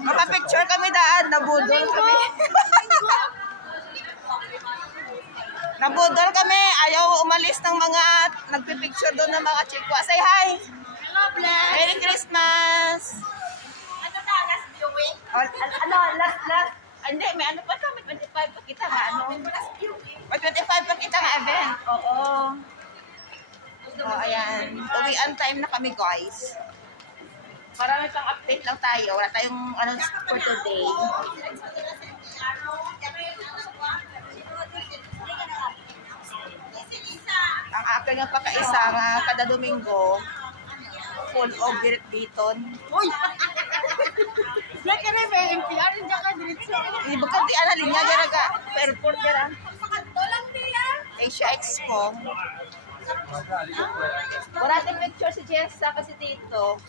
Magpa-picture kami daan. Nabudol kami. Nabudol kami. Ayaw umalis ng mga nagpipicture doon ng mga chikwa. Say hi! Hello, bless! Merry Christmas! Ano na, last viewing? Last. Hindi, may ano pa ito. May 25 pa kita nga. May 25 pa kita nga event. Oo. Ayan. Uwian time na kami, guys. Marami pang update lang tayo. Wala tayong ano for today. Ang akin nga pagkaisa nga kada Domingo, full of biton. Uy! Yan ka rin, may MPR rin dyan ka diretso. Ibukad di ana linya dyan ka airport dyan. Asia Expo. Wala din picture si Jessa kasi dito.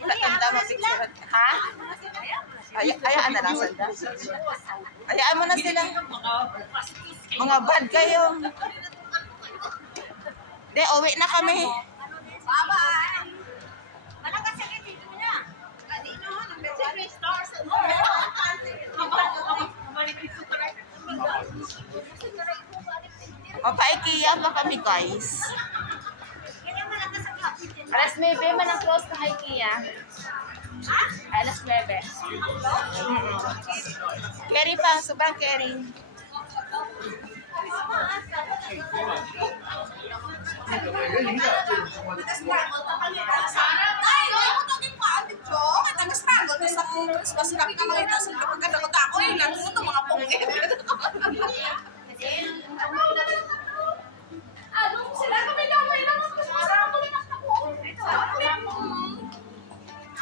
Wala tanda mo picture. Ha? Ayaan na lang sanda. Ayaan mo na sila. Mga bad kayo. De, uwi na kami. Bye-bye! Manang kasi dito niya. Dito, nag-3 stars. Mapa-IKEA pa kami, guys. Alas 9 man ang close ng IKEA. Alas 9. Carry pa, sobrang carry.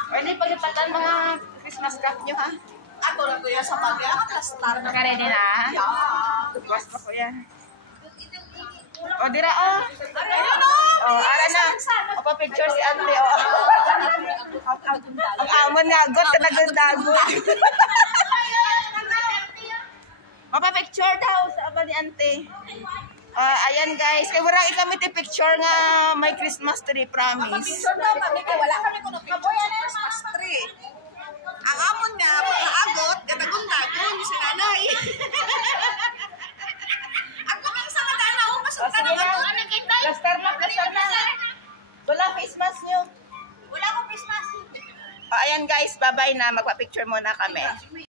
Pwede pagipatan mga Christmas craft nyo, ha? Ato na to yan sa pagya. Star na. Naka-ready na, ha? Bukas pa ko yan. O, dira, o. O, ara na. O, pa-picture si Ante, o. Ang amon nga, got ka nagdagot. Mapa-picture daw sa aba ni Ante. Ayan, guys. Kaya wala kami picture nga may Christmas tree, promise. Picture daw kami kay wala kami kuno picture sa Christmas tree. Ang amon nga pag-aagot gatagon-tagon si nanay. Ako kang sa kadalaw pasok ka naman doon nakita. Plaster na. Wala face mask nyo. Wala ko Christmas. Ayan, guys. Bye-bye na. Magpa-picture muna kami.